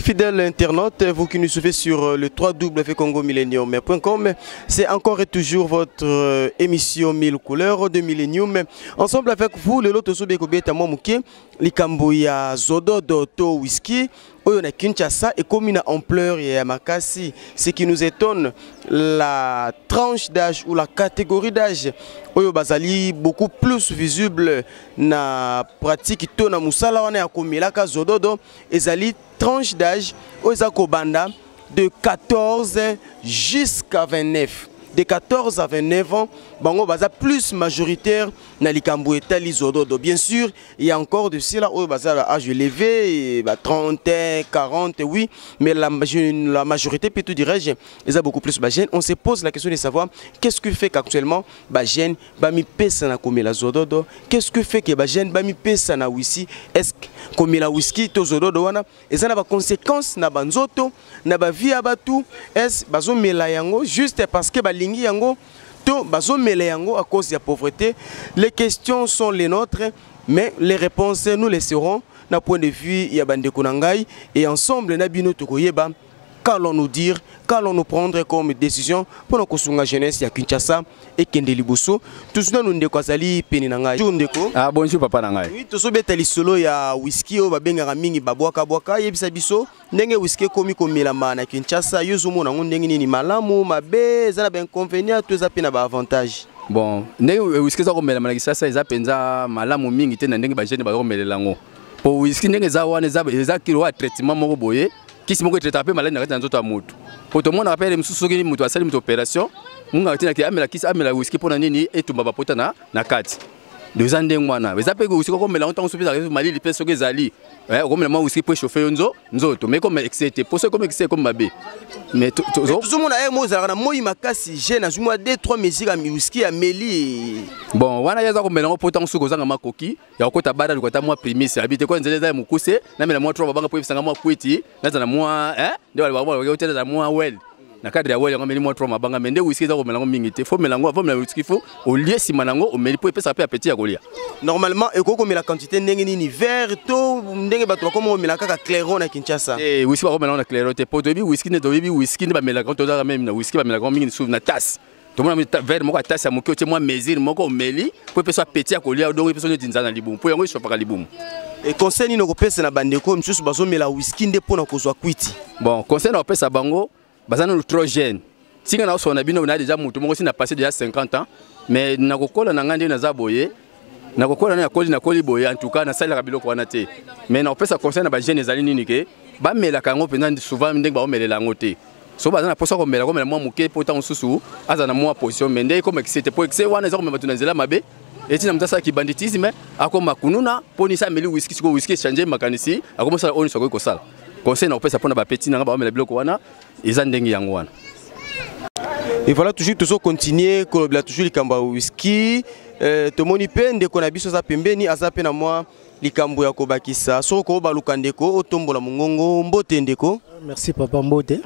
Fidèles internautes, vous qui nous suivez sur le www.congomillenium.com, c'est encore et toujours votre émission 1000 couleurs de Millennium. Ensemble avec vous, le lot de Soubekobé Tamamouké, Likambo ya Zododo to whisky, on a Kinshasa et comme une ampleur et à Makassi, ce qui nous étonne, la tranche d'âge ou la catégorie d'âge, Oyo Bazali beaucoup plus visible na pratique to na musala wana ya komilaka Zododo ezali tranche d'âge Ozako Banda de 14 jusqu'à 29. De 14 à 29 ans, Bango Baza plus majoritaire na likambo etali Zododo. Bien sûr, il y a encore de cela au Baza âge élevé, 30, 40, oui, mais la majorité, plutôt dirais-je, ils ont beaucoup plus jeune. On se pose la question de savoir qu'est-ce que fait qu'actuellement jeune bami pesa na komela Zododo, qu'est-ce que fait que jeune bami pesa na whisky, est-ce komela whisky to Zododo wana, et ça n'a pas conséquence na banzoto, na ba vie abatu, est-ce bazo mela yango juste parce que lingi yango to bazo mele yango à cause de la pauvreté. Les questions sont les nôtres, mais les réponses nous les serons d'un point de vue ya bande konangai et ensemble na bino tokoyeba qu'allons-nous dire, qu'allons-nous prendre comme décision pour nos kosunga jeunesse ya Kinshasa et Kende Liboso. Tous nous ndeko azali peni nangai. Bonjour ndeko. Ah bonjour papa nangai. Oui, toso betali solo ya whisky o babenga mingi babwaka bwaka yebisa biso ndenge whisky komi komela na Kinshasa yozumo na ndenge nini malamu mabe zana ben inconvénient to za pena ba avantage. Bon, ndenge whisky za komela na Kinshasa eza penza malamu mingi te na ndenge ba jeune ba komelela ngo. Po whisky ndenge za wana za kilo wa traitement moko boye. Kisi moko traiter pe malade na kati na nzoto ya moto. Po to mona appelle mususu soki mutu asali mutu opération, munga tina ki amela kisi amela whisky pona nini etumba ba pota na kati. Deux ndenge mwana. Eza pe whisky ko mela ontango soki za malili pe soki ezali. Ko mela whisky po chauffer nzoto, mais comme excité, po soki comme excité comme babe. Mais tout mona mo za na moi makasi jeune azuma 2-3 mesures mi whisky ya meli. Bon, wana yaza ko mela ngo pota nsuko zanga makoki, ya ko ta bada ko moi prémisse, habite ko nzela za mukuse, na mela moi 3 babanga po ifisanga moi kweti, na za moi ndio wale babanga ko tela za moi well. Na cadre ya well ngo meli moi 3 mabanga mende whisky za ko mela ngo mingi te, faut mela whisky faut au lieu simanango o meli po epesa pe appétit ya kolia. Normalement eko ko mela quantité ndenge nini vert to ndenge bato ba ko mela kaka clairon na Kinshasa. Whisky ba ko mela na clairon te, po dobi whisky ne dobi whisky ne ba mela ko to za même na whisky ba mela ko mingi na tasse. Tout le monde a verre moko tasse ya moki moi mesure moko meli po epesa appétit ya kolia donc epesa ne dinza libumu po yango isopa ka libumu. Et conseil ni kopesa na bandeko msusu bazo mela whisky nde pona kozwa kwiti. Bon, conseil na opesa bango bazana le trop jeune. Singa na so na bino na déjà mutu moko si na passé déjà 50 ans, mais na kokola na ngande na zaboye. Na kokola na koli boye en tout cas na sala biloko wana te. Mais na opesa conseil na ba jeune ezali nini ke ba mela kango pena souvent ndenge ba omelela ngote. So bazana posa ko mela moi muke pota nsusu azana moi position mende comme excité po excé wana ezako mema tunazela mabe. Et na mtasa ki banditisme akoma kununa poni sa meli whisky siko whisky changer makanisi akoma sala oni soko ko sala. Conseil na opesa pona ba petit na ba omela biloko wana eza ndenge yango wana. Et voilà toujours continuer kolobela toujours likamba whisky tomoni pe ndeko na biso za pembeni azape na moi likambo ya kobakisa soko baluka ndeko otombola mongongo mbote ndeko. Merci papa mbote.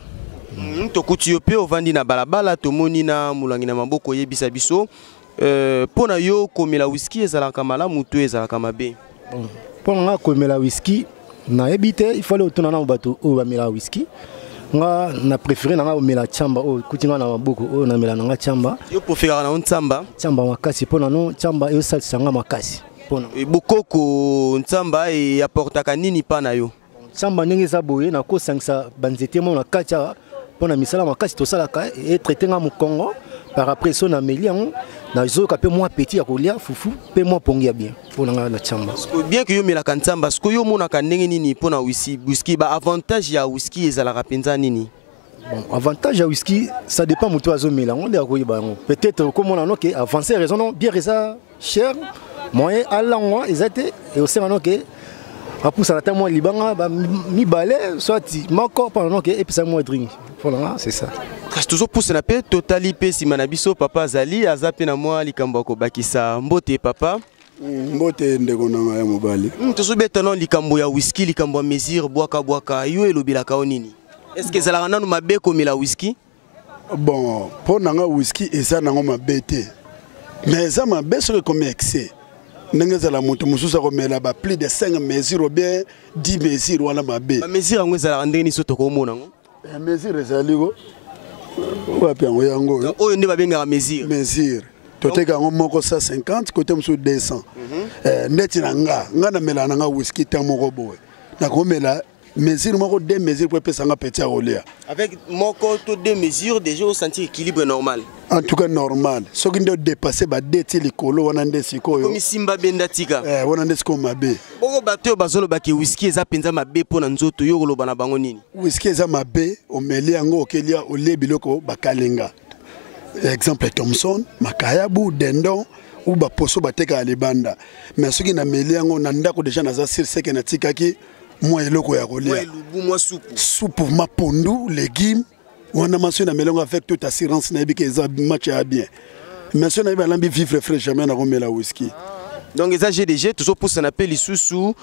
Tokuti yo pe ovandi na balabala tomoni na mulangi na maboko yebisa biso pona yo komela whisky ezalaka malamu to ezalaka mabe. Pona komela whisky na ebite il faut le tona na bato o bamela whisky. Nga na préféré na mela chamba o kutinga na maboko o na mela nga chamba. Yo préféré na ntsamba? Chamba makasi pona no chamba yo salsanga makasi. Pona bokoko ntsamba e apportaka nini pa na yo? Chamba ndenge za boye na ko sangisa banzete mo na kacha pona misala makasi to salaka et traiter nga mu Congo par après so na meli yango na zoka pe moi petit ya kolia fufu pe moi pongia bien pona nga na chamba. Bien que yo mela ntsamba sko yo mona ka ndenge nini pona whisky ba avantage ya whisky ezalaka penza nini? Bon, avantage à whisky, ça dépend de toi. Peut-être comme on a noté, avancer raison bien raison cher, moyen à l'an ils étaient et aussi on a noté. Après ça, moi Liban, mi balai, soit encore pendant que et puis ça moi drink. Voilà, c'est ça. Reste toujours pour se napper totali pe si manabiso papa Zali azape na moi likambo ko bakisa mbote papa. Mbote ndeko na ya mobali. Tozo betano likambo ya whisky likambo ya mesure bwaka yo elobila ka nini? Est-ce que ça la rend mabe comme la whisky? Bon, pour nanga whisky et ça nanga mabe te. Mais ça mabe sur comme excès. ndenge la moto mususa ko mela ba plus de 5 mesures ou bien 10 mesures wala mabe ba mesure yango ezala ndenge ni soto ko mona ngo mesure ezali ko wapi yango yango oyo nde babenga mesure toteka yango moko 150 côté musu 200 ndeti na nga na mela na nga whisky ta moko boye na ko mela mesure moko 2 mesures pour pesa nga petit rolia avec moko to 2 mesures déjà au sentir équilibre normal en tout cas normal ce qui doit dépasser ba deti likolo wana nde sikoyo comme simba benda tika wana nde siko mabe boko bato bazolo baki whisky eza penza mabe pona nzoto yo koloba na bango nini whisky eza mabe omeli yango okelia ole biloko bakalenga exemple Thompson makayabu dendon ou ba poso bateka ya libanda mais soki na meli yango na ndako déjà naza sur seke na tikaki moi eloko ya kolia soupe mapondu légumes wana maso na melongo avec toute assurance na yebi ke eza match ya bien mais so na yebi alambi vivre frais jamais na komela whisky donc eza GDG toujours pour s'en appeler lisusu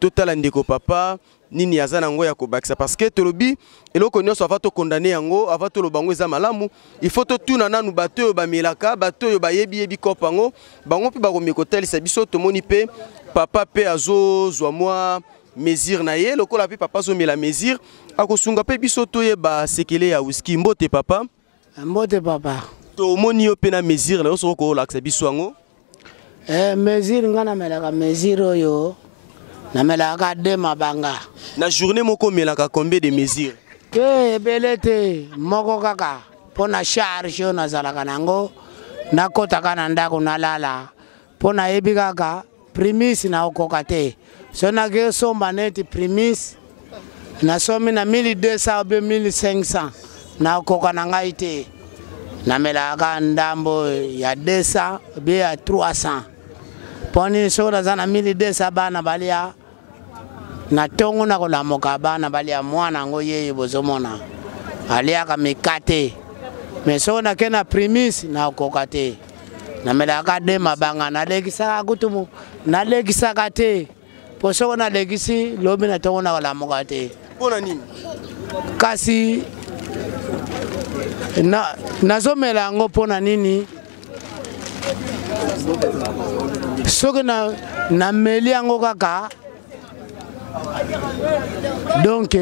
total ndeko papa nini aza nango ya kobakisa parce que tolobi eloko nyonso ava to condamner yango ava to lobango eza malamu il faut to tuna nanu bato oyo bamelaka bato oyo bayebi kopango bango mpe bakomekotalisa biso tomoni mpe papa mpe azozwa mwa mesure na ye lokola mpe papa azomela mesure akosunga mpe biso toyeba sekele ya whisky mbote papa tomoni yo mpe na mesure na yo soko kolakisa biso yango mesure nga namelaka mesure oyo namelaka 2 mabanga na journée moko melaka combien de mesures ebele te moko kaka pona charge oyo nazalaka nango nakotaka na ndako nalala mpo nayebi kaka primise naokoka te so nake somba neti primise nasomi na 1200 ou bien 1500 naokoka na ngai te namelaka ndambo ya 200 ou bien ya 300 poni so naza na 1200 bana balia na tongo na kolamoka bana balia mwana yango yeye bozomona aliaka mikate mais so nake na primise naokoka te namelaka 2 mabanga nalekisaka kutumu nalekisaka te po soko nalekisi lobi na tongo na kolamoka te mpona nini kasi nazomela yango mpona nini soki nameli yango kaka donc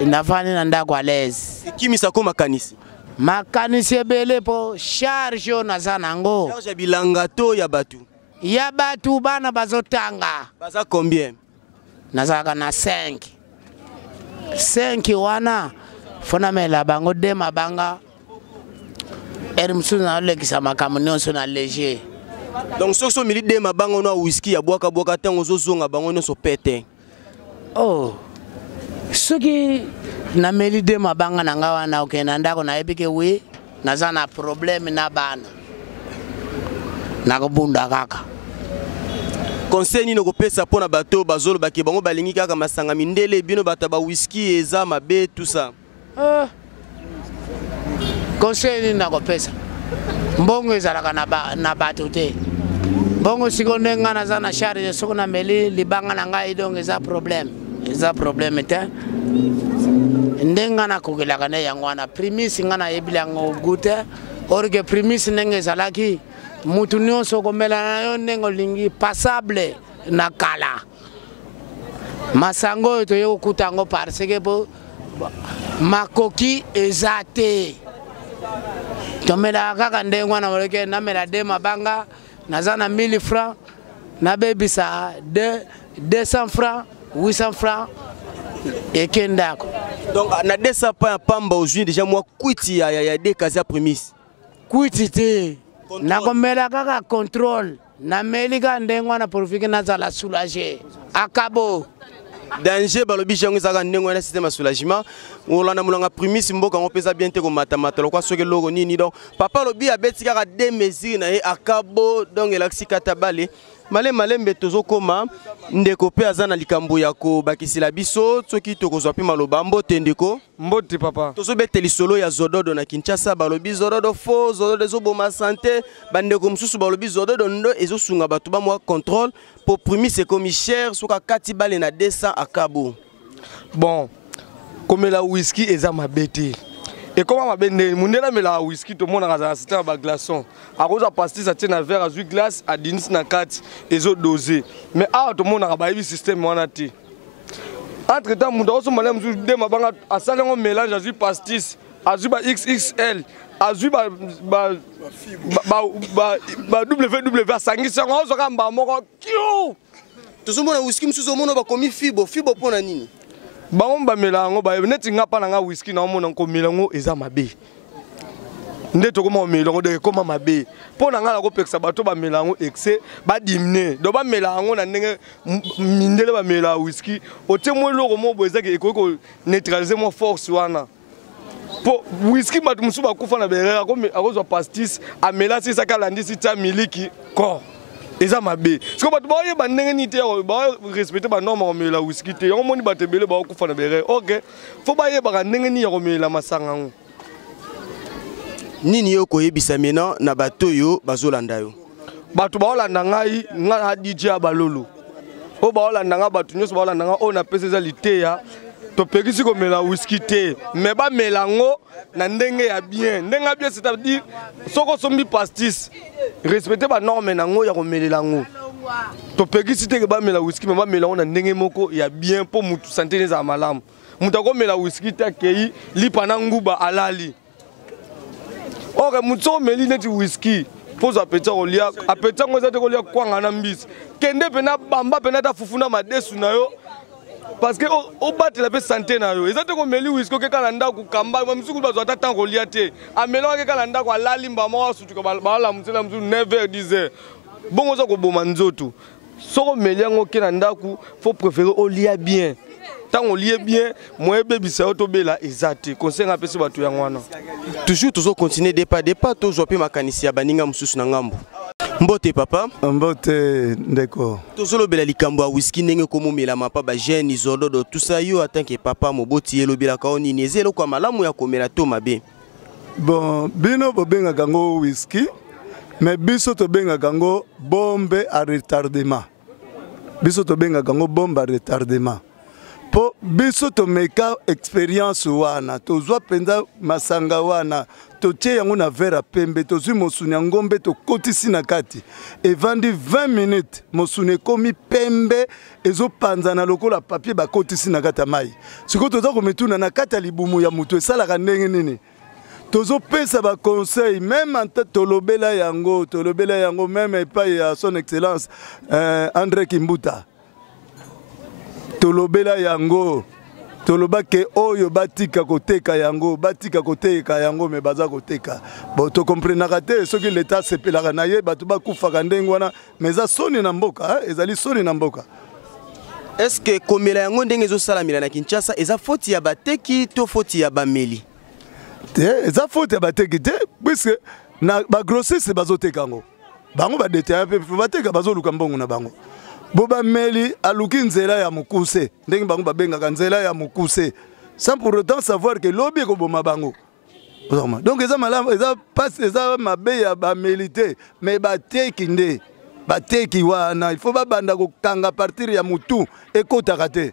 nafani na ndako à l'aise ekimisa ko makanisi ebele po charge oyo naza nango charge ya bilanga to ya batu bana bazotanga baza combien nazalaka na 5 wana fonamela bango 2 mabanga eri mosusu naolekisa makambo nyonso na léger donc soki so mili 2 mabanga na whisky ya bwaka ntango ozozonga bango nyonso pete soki nameli 2 mabanga na nga wana okende na ndako nayebi ke we naza na problème na bana nakobunda kaka conseil nini okopesa mpona bato bazolobaki bango balingi kaka masanga mindele bino bato ba whisky eza mabe tout ça conseil nini nakopesa mbongo ezalaka na bato te mbongo siko ndenge nga naza na charge soko nameli libanga na ngai donc eza problème te ndenge nga nakokelaka nde yango wana primise nga nayebili yango gute orke primise ndenge ezalaki mutu nyonso okomela na yo ndenge olingi passable na kala masango oyo toye kokuta yango parce que po makoki eza te tomelaka kaka ndenge wana oleke namela 2 mabanga naza na 1000 francs nabebisa 200 francs 800 francs ekendako donc na 200 pa ya pamba ozwi déjà mwa kwiti ya dekazi ya primise kwiti te nakomela kaka contrôle nameli ka ndenge wana profike nazala soulager akabo danger balobi jango ezalaka ndenge wana système ya soulagement olanda molanga primise mboka yango mpenza bien te komatamata lokwa soki eloko nini donc papa alobi abeti kaka 2 mesures na ye akabo donc elakisi kata bale malembe tozokoma ndeko mpe aza na likambo ya kobakisela biso soki tokozwa mpe maloba mbote ndeko mbote papa tozobeta lisolo ya zododo na Kinshasa balobi zododo faux zododo ezoboma santé bandeko mosusu balobi zododo ndo ezosunga bato bamwa contrôle pour primise ekomi cher soka kati bale na 200 akabo bon komela whisky eza mabe te Et comment ma bende mundela me la whisky to mona kaza c'était ba glaçon. A cause a pastis a tient verre azui glace a dinis na 4 ezo dosé. Mais a to mona ba ibi système wana ti. Entre temps munda oso malem zu de mabanga a sala ngo mélange azui pastis, azui ba XXL, azui ba WW sangisa ngo oso kamba moko kio. Tozo mona whisky msuzo mona ba komi fibo pona nini? Bango ba melango ba neti nga pa na nga whisky na mona ko melango eza mabe. Nde to koma melango de koma mabe. Pona nga la ko peksa bato ba melango excès ba dimne. Do ba melango na ndenge mindele ba mela whisky. O temo loko mo boza ke ko neutraliser mo force wana. Po whisky bato musu ba kufa na berera ko akozwa pastis a mela si saka landi si ta miliki ko. Eza mabe. Parce que bato ba ye ba ndenge ni te ba respecter ba norme ko mela whisky te. Yo moni bato bele ba kufa na berera. OK. Fo ba ye ba ndenge ni ko mela masanga ngo. Nini yo koyebisa mena na bato yo bazolanda yo? Bato baolanda ngai nga DJ balolo. O baolanda nga bato nyonso baolanda nga o na pesa za liteya. To pekisi ko mela whisky te. Mais ba melango na ndenge ya bien. Ndenge bien c'est-à-dire soko sombi pastis. Respecter ba norme nango ya ko melela ngo. To pekisi te ke ba mela whisky mais ba melango na ndenge moko ya bien po mutu santé neza malamu. Mutu ko mela whisky te kei lipa na nguba alali. Ok, mutso meli neti whisky. Pose appétit au lia, appétit ngo zate ko lia kwanga na mbisi. Kende pena bamba pena ta fufuna madesu na yo. Parce que au battre la pe santé na yo. Ezate ko meli whisky ke kala ndako kamba, msuku bazo atata ko lia te. Amelo ke kala ndako alali mbama sutu ko bala mutela mzu 9h 10h. Bongo zo ko boma nzoto. Soko meli ngo ke na ndako, faut préférer au lia bien. Tant on lie bien, moi bébé ça autobela exact. Conseil apesi batu ya ngwana. Toujours toujours continuer des pas toujours pe makanisi ya baninga mususu na ngambo. Mbote papa, mbote ndeko. Tozolo bela likambo ya whisky ndenge komo melama pa ba jeune izododo tout ça yo tant que papa moboti yelo bela kaoni nezelo kwa malamu ya komela to mabe. Bon, bino bobenga kango whisky, mais biso to benga kango bombe à retardement. Biso to benga kango bombe à retardement. Po biso to meka expérience wana tozwa penza masanga wana totie yango na vera pembe tozwi mosuni ya ngombe tokotisi na kati evandi 20 minutes mosuni ekomi pembe ezopanzana lokola papier bakotisi na kati ya mai sikoyo toza komituna na kati ya libumu ya moto esalaka ndenge nini tozopesa baconseil même anta tolobela yango même epai ya son excellence André Kimbuta tolobela yango toloba ke oyo batika koteka yango me baza koteka bo to comprenaka te soki l'état sepelaka na ye bato bakufaka ndenge wana mais eza soni na mboka ezali soni na mboka. Est-ce que komela yango ndenge ezosalamela na Kinshasa eza faute ya bateki to faute ya bameli? Te eza faute ya bateki te puisque na bagrossiste bazoteka yango bango badetaya mpe bateka bazoluka mbongo na bango. Boba meli aluki nzela ya mukuse ndenge bango babengaka nzela ya mukuse sans pour autant savoir que lobi ko boma bango. Donc eza malamu eza passe eza mabe ya ba milité mais bateki nde bateki wana il faut babanda ko kanga partir ya mutu ekotaka te.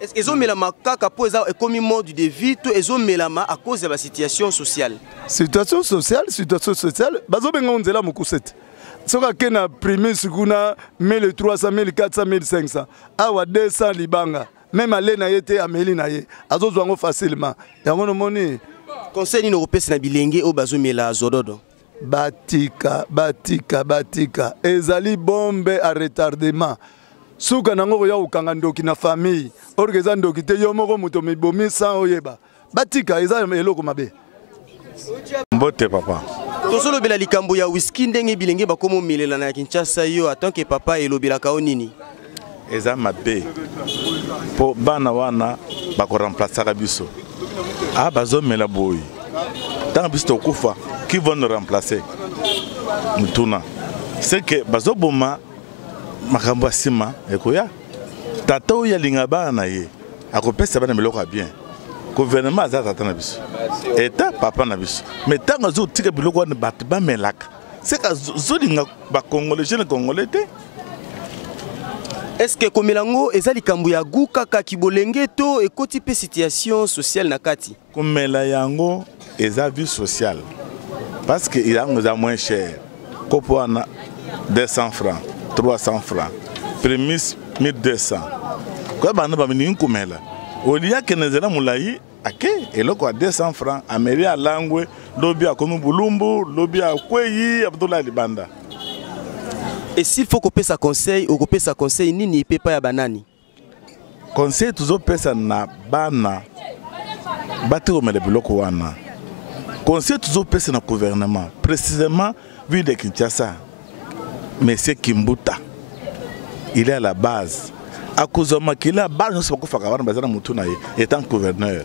Est-ce que ezomelama kaka po eza ekomi mode de vie to ezomelama à cause de la situation sociale? Situation sociale bazobenga nzela mukuse te. Soka kena primis kuna 1300 1400 1500 awa 200 libanga même aller na yete ameli na ye azozwa ngo facilement yango no moni conseil ni européen na bilenge o bazomela zododo batika ezali bombe à retardement suka nango ya ukanga ndoki na famille orgeza ndoki te yo moko muto mibomi sans oyeba batika eza eloko mabe. Mbote papa. Tozolo bela likambo ya whisky ndenge bilenge bakomo melela na Kinshasa yo en tant que papa elobela ka onini. Eza mabe. Po bana wana bako remplacer biso. Ah bazo mela boy. Tant biso to kufa qui vont nous remplacer. Mutuna. C'est que bazo boma makambo sima ekoya. Tato ya linga bana ye. Akopesa bana meloko bien. Gouvernement a tata na biso. Eta papa na biso. Mais tant zo tika biloko wana batba melaka. C'est que zolinga ba congolais jeune congolais te. Est-ce que komelango ezali kambu ya guka ka kibolenge to ekoti pe situation sociale na kati? Komela yango ils ont vie sociale. Parce qu'ils ont moins cher. Kopo a 200 francs, 300 francs. Prémisse 1200. Quoi, bah, nous avons une commune. Au lieu que nous avons moulaï, et là, quoi, 200 francs. Amélie à Langwe, lobby à Konubulumbu, lobby à Kweyi, Abdullah Libanda. Et s'il faut couper sa conseil, ou couper sa conseil, ni n'y peut pas ya banani. Conseil toujours pesa na bana, bâti au mele biloko wana. Conseil toujours pesa na gouvernement, précisément vu de Kinshasa, Monsieur Kimbuta, il est à la base. À cause de qu'il est à la base, nous sommes pas faire bazana mutuna étant gouverneur.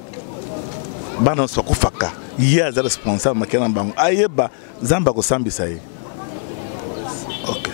Bana nous sommes pas faire. Il est responsable makena bango. Ayeba zamba ko sambisa ye. OK.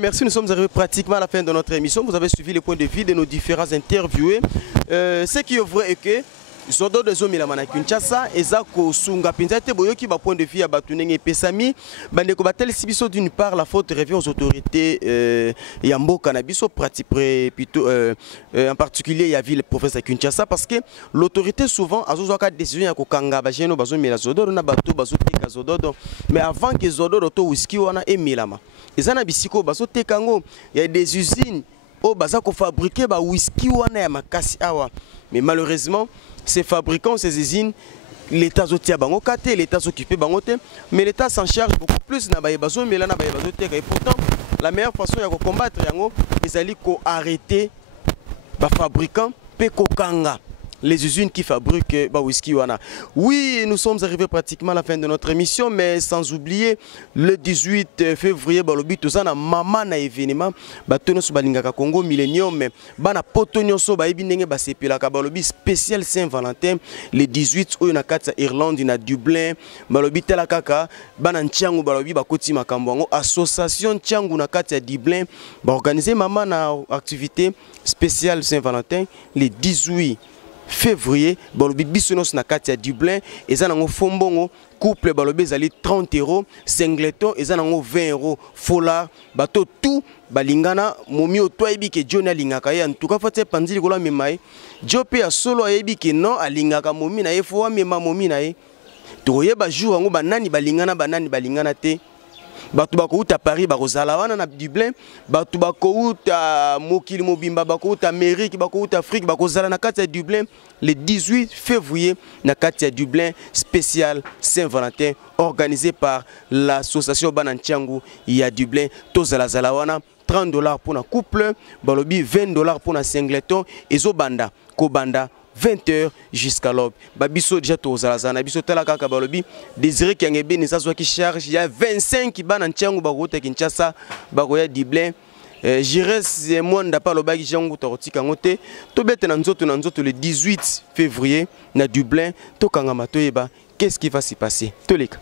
Merci, nous sommes arrivés pratiquement à la fin de notre émission. Vous avez suivi les points de vue de nos différents interviewés. Ce qui est vrai est que Zodo de Zomila Mana Kinshasa, Ezako Sunga Pinzate Boyoki, point de vue à Batuneng et Pesami, Bandeko Batel Sibiso d'une part, la faute revient aux autorités Yambo Cannabiso, plutôt en particulier Yavi le professeur Kinshasa, parce que l'autorité souvent a des décisions à Kokanga, Bajeno, Bazomila Zodo, Nabato, Bazotika Zodo, mais avant que Zodo Roto Whisky Wana et Milama. Et Zana Bisiko, Bazotekango, il y a des usines au Bazako fabriquer whisky Wana et Makasi Awa. Mais malheureusement, ces fabricants, ces usines, l'État zotia bango kate, l'État s'occupe bangote, mais l'État s'en charge beaucoup plus na bayebazo, mais là na bayebazo te. Et pourtant, la meilleure façon de combattre yango, c'est d'aller arrêter les fabricants, pe kokanga les usines qui fabriquent whisky wana. Oui, nous sommes arrivés pratiquement à la fin de notre émission, mais sans oublier le 18 février, balobi tout ça na mama na événement, batono so balingaka Congo Millennium, bana potonyo so ba ebindenge ba sepela ka balobi spécial Saint-Valentin le 18 oyo na kati ya Irlande na Dublin, balobi tela kaka bana nchangu balobi bakoti makambo ngo association nchangu na kati ya Dublin ba organiser mama na activité spéciale Saint-Valentin le 18 février, balobi bisonos na kati ya Dublin, eza nango fombongo couple balobi zali 30 €, singleton eza nango 20 €, foulard bato tout balingana momi otoyebi ke John alingaka ye en tout cas faut panzi likola memaye Jope ya solo ayebi ke non alingaka momi na ye fo wa mema momi na ye toyeba jour yango banani balingana te. Batu bakouta Paris bakozala wana na Dublin, batu bakouta mokili mobimba bakouta Amérique bakouta Afrique bakozala na kati ya Dublin le 18 février na kati ya Dublin spécial Saint-Valentin organisé par l'association Bananchangu ya Dublin. Tozala zala wana 30 $ pour un couple, balobi 20 $ pour un singleton et zobanda kobanda 20 h jusqu'à l'aube. Babiso déjà tozalazana biso tala kaka balobi Désiré Kiangebe ne s'assoit qui charge il y a 25 qui ban en Tchangu bagote Kinshasa bagoya Dublin. J'irai c'est moi ndapa lobaki jangu tortika ngote to bete na nzoto le 18 février na Dublin to kanga matoyeba qu'est-ce qui va s'y passer toleka.